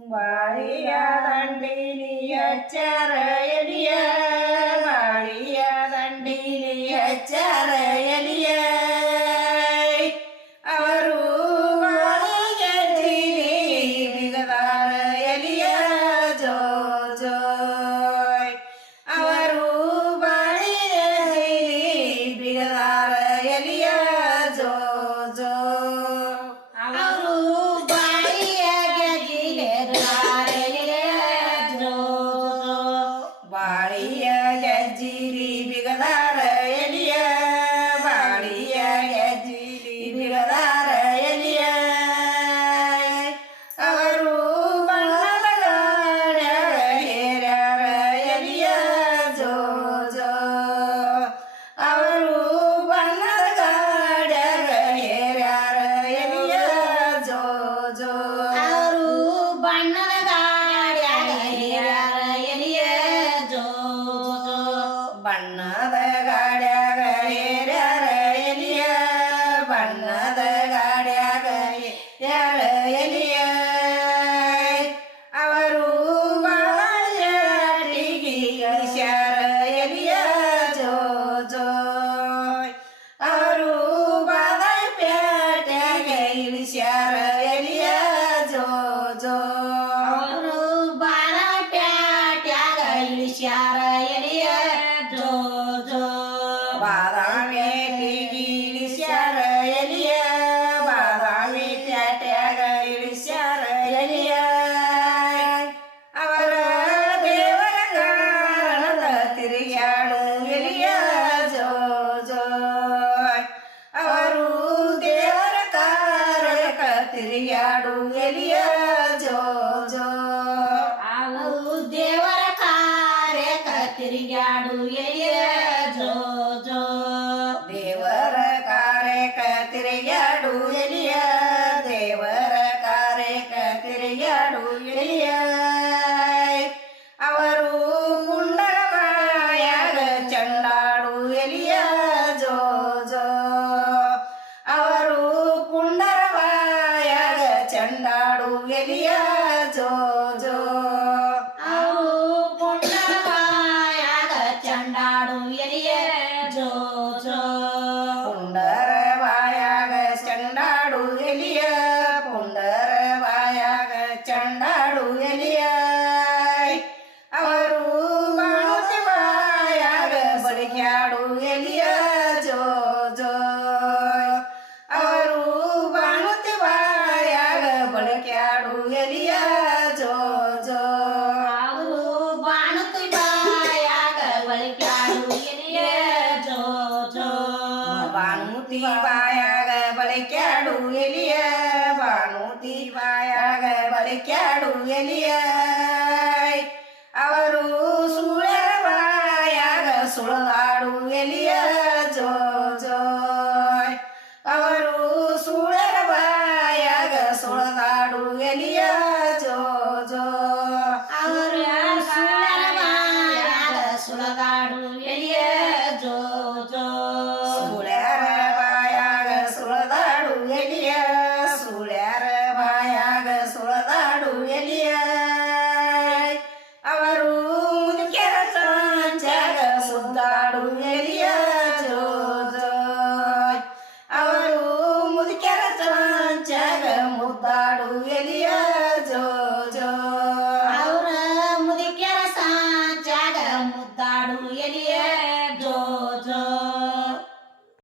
ಬಾಳಿಯ ದಂಡಿಲಿ ಹಚ್ಚರ ಎಲಿಯ ಬಾಳಿಯ ದಂಡಿಲಿ ಹಚ್ಚರ ಎಲಿಯ ಅವರು ಬಾಳಿಗೆ ಬಿಗದಾರ ಎಲಿಯ ಜೋ ಜೋ ಅವರು ಬಾಳಿಗೆ ಬಿಗದಾರ ಎಲಿಯ ಜೋ ಜೋ ಅವರು ಬಾಳಿಯ ಬಾಳಿಯ ಗೆಜ್ಜಿಲಿ ಬಿಗದಾರ ಎಲಿಯ ಬಾಳಿಯ ಗೆಜ್ಜಿಲಿ ಬಿಗದಾರ ಎಲಿಯ ಅವರು ಬಣ್ಣದ ಗಾಡ್ಯಾಗ ಹೇರ್ಯಾರ ಎಲಿಯ ಜೋ ಜೋ ಅವರು ಬಣ್ಣದ ಗಾಡ್ಯಾಗ ಹೇರ್ಯಾರ ಎಲಿಯ ಜೋ ಜೋ ಅವರು ಬಣ್ಣದ ಗಾಡ್ಯಾಗ ಹೇರ್ಯಾರ ಎಲಿಯ ಜೋ ಜೋ ಬಣ್ಣದ ಗಾಡ್ಯಾಗ ಹೇರ್ಯಾರ ಎಲಿಯ ಬಣ್ಣದ ಗಾಡ್ಯಾಗ ಹೇರ್ಯಾರ ಎಲಿಯ ಅವರು ಬಾಳಿಗೆ ಇಳಿಸ್ಯಾರ ಎಲಿಯ ಜೋ ಜೋ ಅವರು ಬಾಗಲಪೇಟೆಗ ಇಳಿಸ್ಯಾರ ಎಲಿಯ ಜೋ ಜೋ ಅವರು ಬಾಗಲಪೇಟೆಗ ಇಳಿಸ್ಯಾರ ಎಲಿಯ ಜೋ ಜೋ ಬಾದಾಮಿಗೆ ಇಳಿಸ್ಯಾರ ಎಲಿಯ ಬಾದಾಮಿ ಪೇಟೆಗ ಇಳಿಸ್ಯಾರ ಎಲಿಯ ಅವರ ದೇವರ ಕಾರಣದ ತಿರುಗಾಡು ಎಲಿಯ ಜೋ ಜೋ ಅವರು ದೇವರ ಕಾರಕ ತಿರುಗಾಡು ಎಲಿಯ ಜೋ ಜೋ ಅವು ದೇವರ ಕಾರ್ಯಕ ತಿರುಗಾಡು ಎಲಿಯ ಜೋ ಜೋ ದೇವರ ಕಾರ್ಯಕ ತಿರುಗಾಡು ಎಲಿಯ ದೇವರ ಕಾರ್ಯಕ ತಿರುಗಾಡು ಎಲಿಯ ಅವರು ಕುಂಡಲ ಮಾಯಾಗ ಚಂಡಾಡು ಎಲಿಯ ಜೋ ಜೋ ಅವರು ಕುಂಡಲ ಮಾಯಾಗ ಚಂಡಾಡು ಎಲಿಯ ಜೋ ಜೋ ಅವರು ಕುಂಡಲ ಮಾಯಾಗ ಚಂಡಾಡು ಎಲಿಯ ಜೋ ಜೋ ಪುಂಡರ ಬಾಯಾಗ ಚಂಡಾಡು ಎಲಿಯ ಪುಂಡರ ಬಾಯಾಗ ಚಂಡಾಡು ಎಲಿಯ ಅವರು ಮಾನುತಿ ಬಾಯಾಗ ಬಡಿಕ್ಯಾಡು ಎಲಿಯ ಜೋ ಜೋ ಅವರು ಬಾನುತಿ ಬಾಯಾಗ ಬಡಿಕ್ಯಾಡು ಎಲಿಯ ಜೋ ಜೋ ಅವರು ಬಾನುತಿ ಬಾಯಾಗ ಬಡಿಕ್ಯಾಡು ಎಲಿಯ ಜೋ ಜೋ ಬಾನುತಿ ಬಾಯಾಗ ಬಡಿಕ್ಯಾಡು ಎಲಿಯ ಬಾನುತಿ ಬಾಯಾಗ ಬಡಿಕ್ಯಾಡು ಎಲಿಯ ಅವರು ಸುಳ್ಯರ ಬಾಯಾಗ ಸುಳದಾಡು ಎಲಿಯ ಜೋ ಜೋ ಅವರು ಸುಳ್ಯರ ಬಾಯಾಗ ಸುಳದಾಡು ಎಲಿಯ ಜೋ ಜೋ ಅವರು ಸುಳ್ಯರ ಬಾಯಾಗ ಸುಳದಾಡು ಎಲಿಯ ಜೋ ಜೋ ಸುಳ್ಯರ ಬಾಯಾಗ ಸುಳದಾಡು ಎಲಿಯ ಸುಳ್ಯರ ಬಾಯಾಗ ಸುಳದಾಡು ಎಲಿಯ ಅವರು ಮುದುಕೆರ ಸಂಚಾಗ ಸುದ್ದಾಡು ಎಲಿಯ ಜೋ ಜೋ ಅವರು ಮುದುಕೆರ ಸಂಚಾಗ ಮುದ್ದಾಡು ಎಲಿಯ ಜೋ ಜೋ ಅವರ ಮುದುಕೆರ ಸಂಚಾಗ ಮುದ್ದಾಡು ಎಲಿಯ